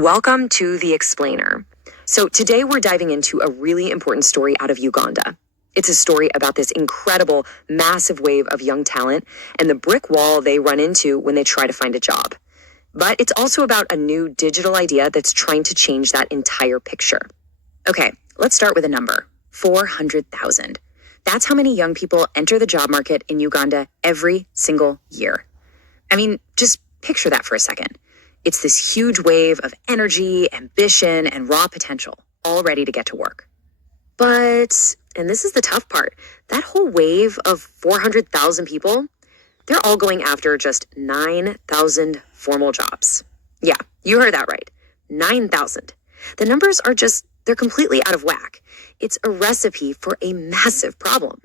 Welcome to The Explainer. So today we're diving into a really important story out of Uganda. It's a story about this incredible, massive wave of young talent and the brick wall they run into when they try to find a job. But it's also about a new digital idea that's trying to change that entire picture. Okay, let's start with a number, 400,000. That's how many young people enter the job market in Uganda every single year. I mean, just picture that for a second. It's this huge wave of energy, ambition, and raw potential, all ready to get to work. But, and this is the tough part, that whole wave of 400,000 people, they're all going after just 9,000 formal jobs. Yeah, you heard that right, 9,000. The numbers are they're completely out of whack. It's a recipe for a massive problem.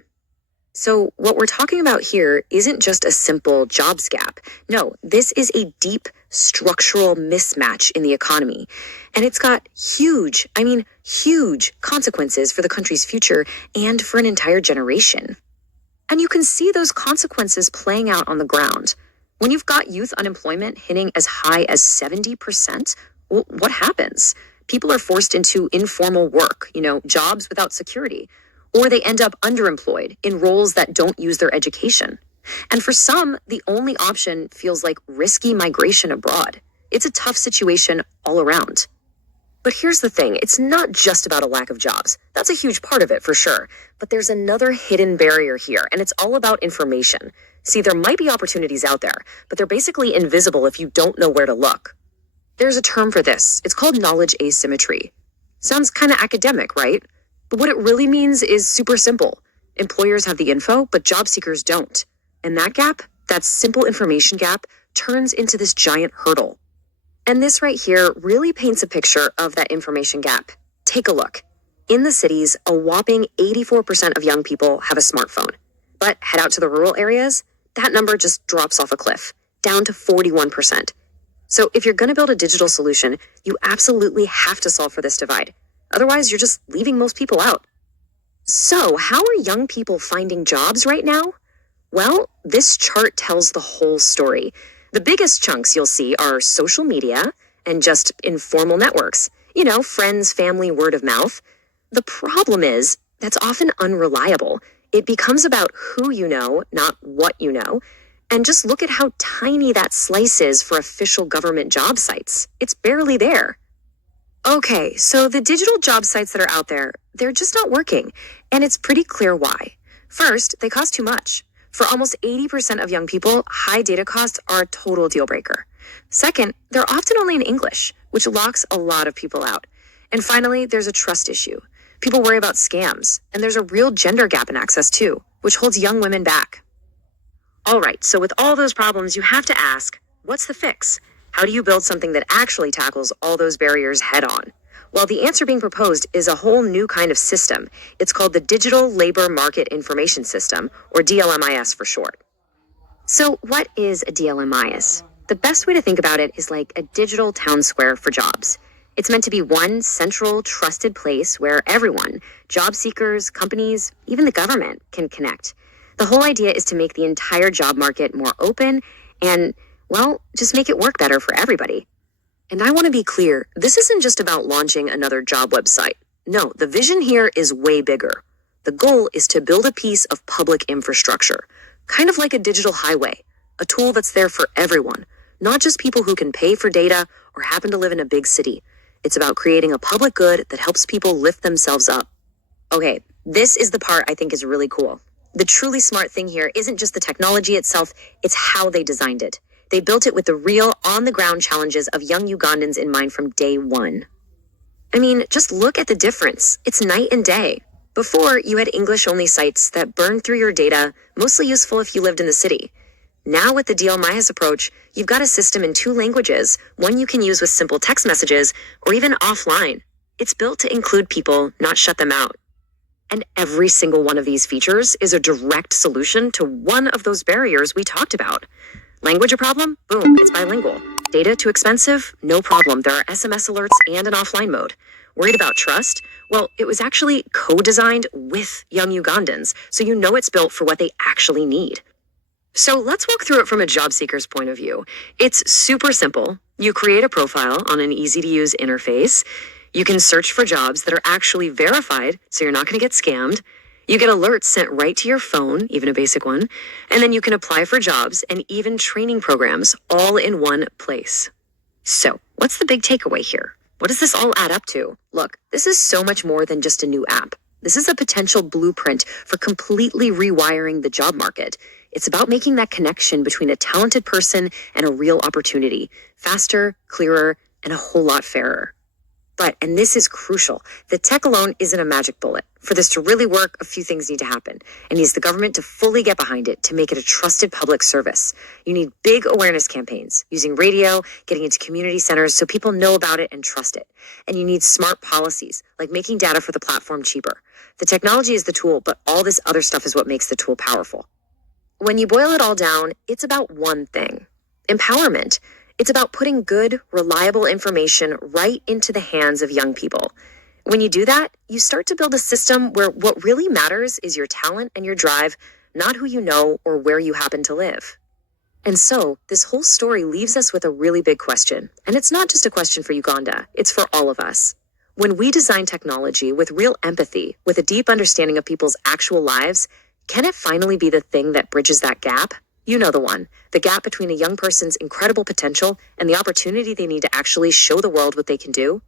So what we're talking about here isn't just a simple jobs gap. No, this is a deep structural mismatch in the economy. And it's got huge consequences for the country's future and for an entire generation. And you can see those consequences playing out on the ground. When you've got youth unemployment hitting as high as 70%, what happens? People are forced into informal work, jobs without security. Or they end up underemployed in roles that don't use their education. And for some, the only option feels like risky migration abroad. It's a tough situation all around. But here's the thing, it's not just about a lack of jobs. That's a huge part of it for sure. But there's another hidden barrier here, and it's all about information. See, there might be opportunities out there, but they're basically invisible if you don't know where to look. There's a term for this. It's called knowledge asymmetry. Sounds kind of academic, right? But what it really means is super simple. Employers have the info, but job seekers don't. And that gap, that simple information gap, turns into this giant hurdle. And this right here really paints a picture of that information gap. Take a look. In the cities, a whopping 84% of young people have a smartphone. But head out to the rural areas, that number just drops off a cliff, down to 41%. So if you're going to build a digital solution, you absolutely have to solve for this divide. Otherwise, you're just leaving most people out. So, how are young people finding jobs right now? Well, this chart tells the whole story. The biggest chunks you'll see are social media and just informal networks. Friends, family, word of mouth. The problem is, that's often unreliable. It becomes about who you know, not what you know. And just look at how tiny that slice is for official government job sites. It's barely there. Okay, so the digital job sites that are out there, they're just not working. And it's pretty clear why. First, they cost too much. For almost 80% of young people, high data costs are a total deal breaker. Second, they're often only in English, which locks a lot of people out. And finally, there's a trust issue. People worry about scams, and there's a real gender gap in access too, which holds young women back. All right, so with all those problems, you have to ask, what's the fix? How do you build something that actually tackles all those barriers head on? Well, the answer being proposed is a whole new kind of system. It's called the Digital Labor Market Information System, or DLMIS for short. So what is a DLMIS? The best way to think about it is like a digital town square for jobs. It's meant to be one central, trusted place where everyone, job seekers, companies, even the government, can connect. The whole idea is to make the entire job market more open and just make it work better for everybody. And I want to be clear, this isn't just about launching another job website. No, the vision here is way bigger. The goal is to build a piece of public infrastructure, kind of like a digital highway, a tool that's there for everyone, not just people who can pay for data or happen to live in a big city. It's about creating a public good that helps people lift themselves up. Okay, this is the part I think is really cool. The truly smart thing here isn't just the technology itself, it's how they designed it. They built it with the real, on-the-ground challenges of young Ugandans in mind from day one. I mean, just look at the difference. It's night and day. Before, you had English-only sites that burned through your data, mostly useful if you lived in the city. Now with the DLMIS approach, you've got a system in 2 languages, one you can use with simple text messages, or even offline. It's built to include people, not shut them out. And every single one of these features is a direct solution to one of those barriers we talked about. Language a problem? Boom, it's bilingual. Data too expensive? No problem. There are SMS alerts and an offline mode. Worried about trust? Well, it was actually co-designed with young Ugandans, so you know it's built for what they actually need. So let's walk through it from a job seeker's point of view. It's super simple. You create a profile on an easy to use interface. You can search for jobs that are actually verified, so you're not going to get scammed. You get alerts sent right to your phone, even a basic one. And then you can apply for jobs and even training programs all in one place. So, what's the big takeaway here? What does this all add up to? Look, this is so much more than just a new app. This is a potential blueprint for completely rewiring the job market. It's about making that connection between a talented person and a real opportunity, faster, clearer, and a whole lot fairer. But, and this is crucial, the tech alone isn't a magic bullet. For this to really work, a few things need to happen. It needs the government to fully get behind it to make it a trusted public service. You need big awareness campaigns, using radio, getting into community centers so people know about it and trust it. And you need smart policies, like making data for the platform cheaper. The technology is the tool, but all this other stuff is what makes the tool powerful. When you boil it all down, it's about one thing: empowerment. It's about putting good, reliable information right into the hands of young people. When you do that, you start to build a system where what really matters is your talent and your drive, not who you know or where you happen to live. And so, this whole story leaves us with a really big question. And it's not just a question for Uganda, it's for all of us. When we design technology with real empathy, with a deep understanding of people's actual lives, can it finally be the thing that bridges that gap? You know the one, the gap between a young person's incredible potential and the opportunity they need to actually show the world what they can do?